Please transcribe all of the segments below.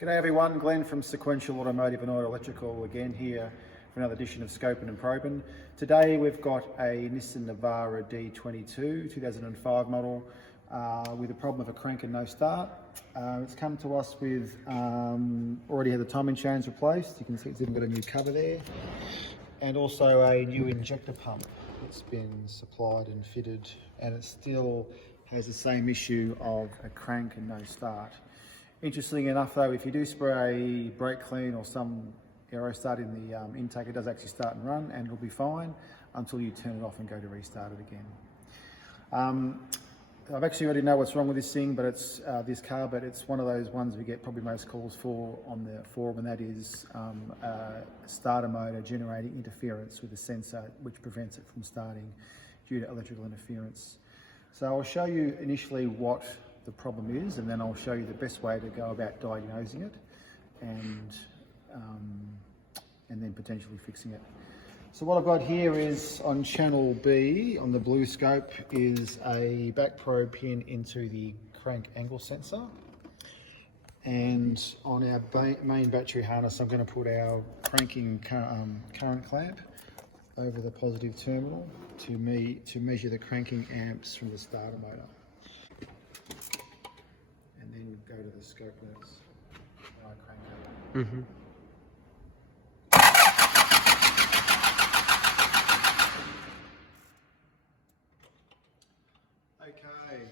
G'day everyone, Glenn from Sequential Automotive and Auto Electrical again here for another edition of Scoping and Probing. Today we've got a Nissan Navara D22 2005 model with a problem of a crank and no start. It's come to us with already had the timing chains replaced. You can see it's even got a new cover there, and also a new injector pump that's been supplied and fitted, and it still has the same issue of a crank and no start. Interestingly enough though, if you do spray brake clean or some aerostart in the intake, it does actually start and run, and it'll be fine until you turn it off and go to restart it again. I've actually already know what's wrong with this thing, but it's this car, but it's one of those ones we get probably most calls for on the forum, and that is starter motor generating interference with the sensor, which prevents it from starting due to electrical interference. So I'll show you initially what the problem is, and then I'll show you the best way to go about diagnosing it and then potentially fixing it. So what I've got here is on channel B on the blue scope is a back probe pin into the crank angle sensor, and on our main battery harness I'm going to put our cranking current clamp over the positive terminal to measure the cranking amps from the starter motor, and then go to the scope lens and I crank it. Okay,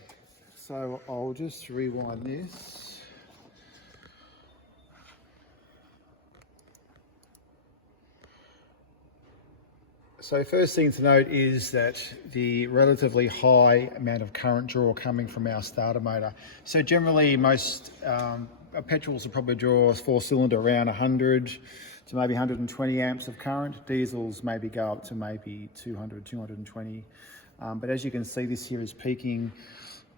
so I'll just rewind this. So first thing to note is that the relatively high amount of current draw coming from our starter motor. So generally most petrols will probably draw a 4-cylinder around 100 to maybe 120 amps of current. Diesels maybe go up to maybe 200, 220. But as you can see, this here is peaking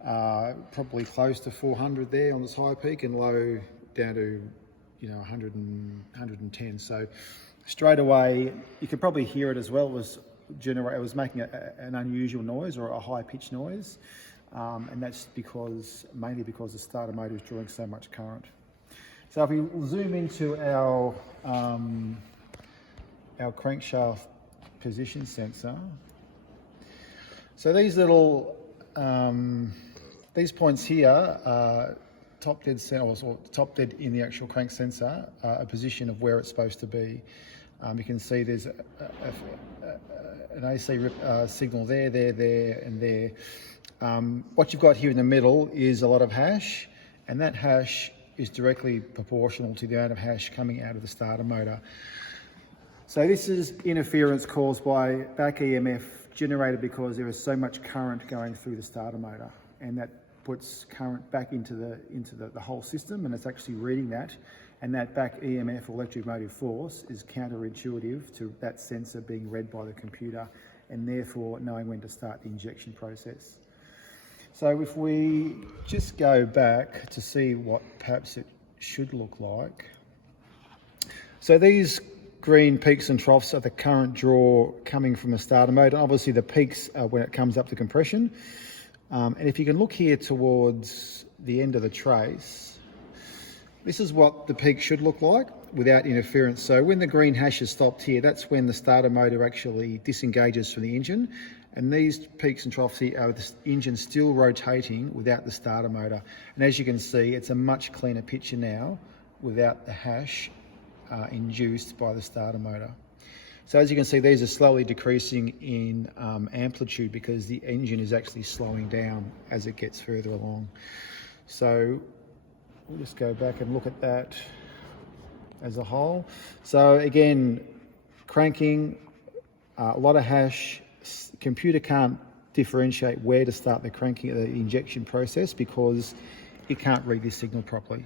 probably close to 400 there on this high peak, and low down to 100 and 110. So straight away, you could probably hear it as well. It was making an unusual noise, or a high pitched noise, and that's mainly because the starter motor is drawing so much current. So if we zoom into our crankshaft position sensor. So these little, these points here are top dead in the actual crank sensor, a position of where it's supposed to be. You can see there's an AC signal there, and there. What you've got here in the middle is a lot of hash, and that hash is directly proportional to the amount of hash coming out of the starter motor. So this is interference caused by back EMF generated because there is so much current going through the starter motor, and that puts current back into the whole system, and it's actually reading that, and that back EMF, electromotive force, is counterintuitive to that sensor being read by the computer, and therefore knowing when to start the injection process. So if we just go back to see what perhaps it should look like. So these green peaks and troughs are the current draw coming from the starter motor. Obviously the peaks are when it comes up to compression. And if you can look here towards the end of the trace, this is what the peak should look like without interference. So when the green hash is stopped here, that's when the starter motor actually disengages from the engine. And these peaks and troughs here are the engine still rotating without the starter motor. And as you can see, it's a much cleaner picture now without the hash induced by the starter motor. So as you can see, these are slowly decreasing in amplitude because the engine is actually slowing down as it gets further along. So we'll just go back and look at that as a whole. So again, cranking, a lot of hash. Computer can't differentiate where to start the cranking, the injection process, because it can't read this signal properly.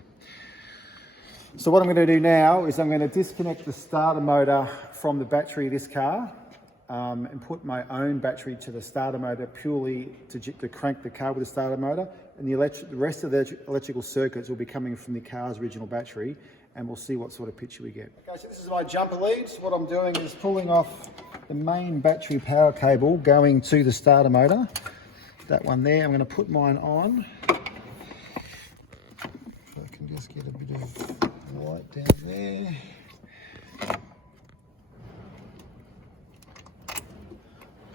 So what I'm going to do now is I'm going to disconnect the starter motor from the battery of this car and put my own battery to the starter motor purely to crank the car with the starter motor, and the rest of the electrical circuits will be coming from the car's original battery, and we'll see what sort of picture we get. Okay, so this is my jumper lead. So what I'm doing is pulling off the main battery power cable going to the starter motor. That one there, I'm going to put mine on. If I can just get a bit of light down there.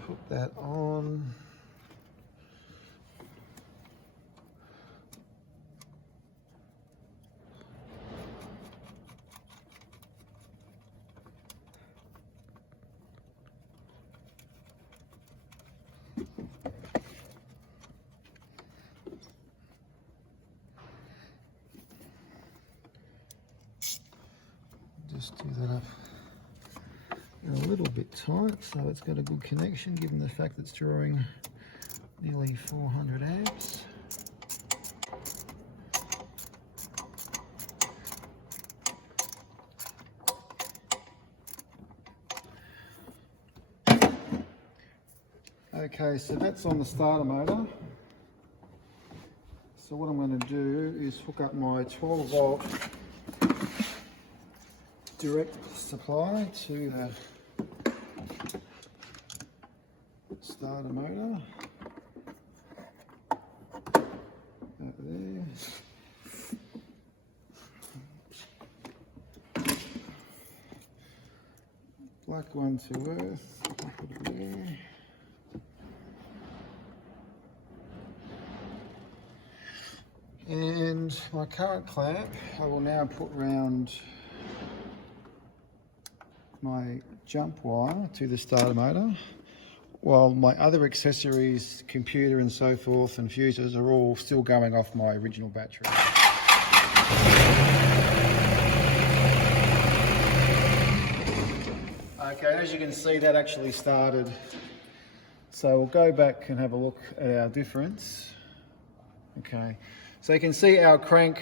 Put that on. Just do that up a little bit tight so it's got a good connection, given the fact that it's drawing nearly 400 amps. Okay, so that's on the starter motor. So what I'm going to do is hook up my 12 volt direct supply to the starter motor. Out there. Black one to earth. Put it there. And my current clamp I will now put round my jump wire to the starter motor, while my other accessories, computer and so forth, and fuses are all still going off my original battery. Okay, as you can see, that actually started. So we'll go back and have a look at our difference. Okay, so you can see our crank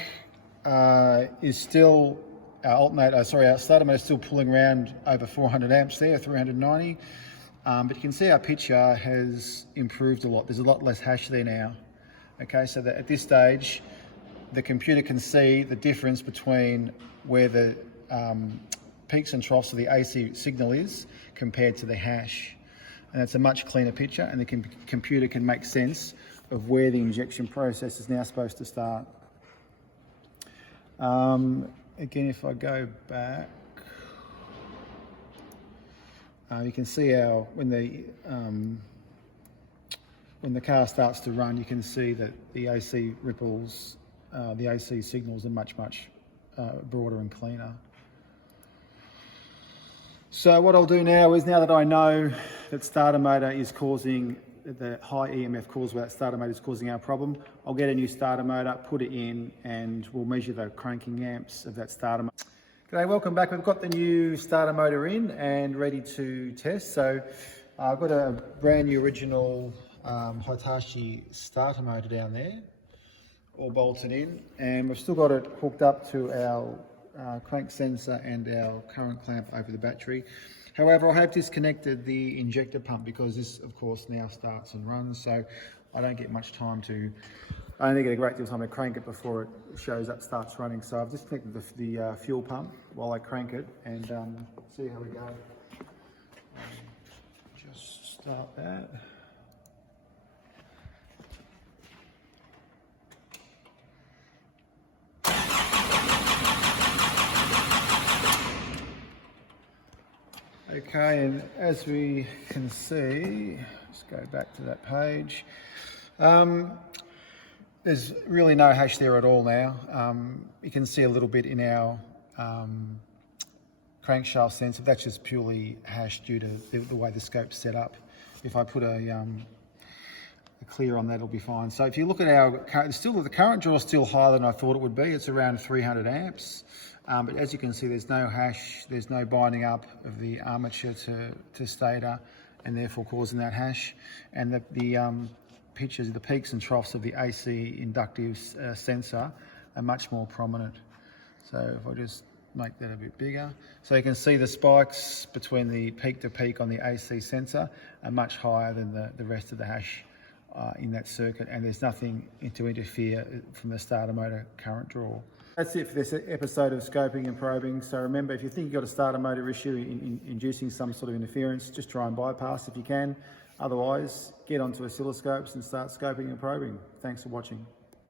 is still, our starter motor is still pulling around over 400 amps there, 390. But you can see our picture has improved a lot. There's a lot less hash there now. Okay, so that at this stage, the computer can see the difference between where the peaks and troughs of the AC signal is compared to the hash. And it's a much cleaner picture, and the computer can make sense of where the injection process is now supposed to start. Again, if I go back, you can see when the car starts to run, you can see that the AC ripples, the AC signals are much broader and cleaner. So what I'll do now is, now that I know that starter motor is causing, the high EMF caused by that starter motor is causing our problem, I'll get a new starter motor, put it in, and we'll measure the cranking amps of that starter motor. G'day, welcome back. We've got the new starter motor in and ready to test. So I've got a brand new original Hitachi starter motor down there, all bolted in, and we've still got it hooked up to our crank sensor and our current clamp over the battery. However, I have disconnected the injector pump because this, of course, now starts and runs, so I don't get much time to, I only get a great deal of time to crank it before it shows up, starts running. So I've disconnected the fuel pump while I crank it and see how we go. Just start that. Okay, and as we can see, let's go back to that page. There's really no hash there at all now. You can see a little bit in our crankshaft sensor. That's just purely hash due to the way the scope's set up. If I put a clear on that, it'll be fine. So if you look at our, the current draw is still higher than I thought it would be. It's around 300 amps. But as you can see, there's no hash, there's no binding up of the armature to stator, and therefore causing that hash. And the pictures, the peaks and troughs of the AC inductive sensor are much more prominent. So if I just make that a bit bigger. So you can see the spikes between the peak to peak on the AC sensor are much higher than the rest of the hash in that circuit, and there's nothing to interfere from the starter motor current draw. That's it for this episode of Scoping and Probing. So remember, if you think you've got a starter motor issue inducing some sort of interference, just try and bypass if you can. Otherwise, get onto oscilloscopes and start scoping and probing. Thanks for watching.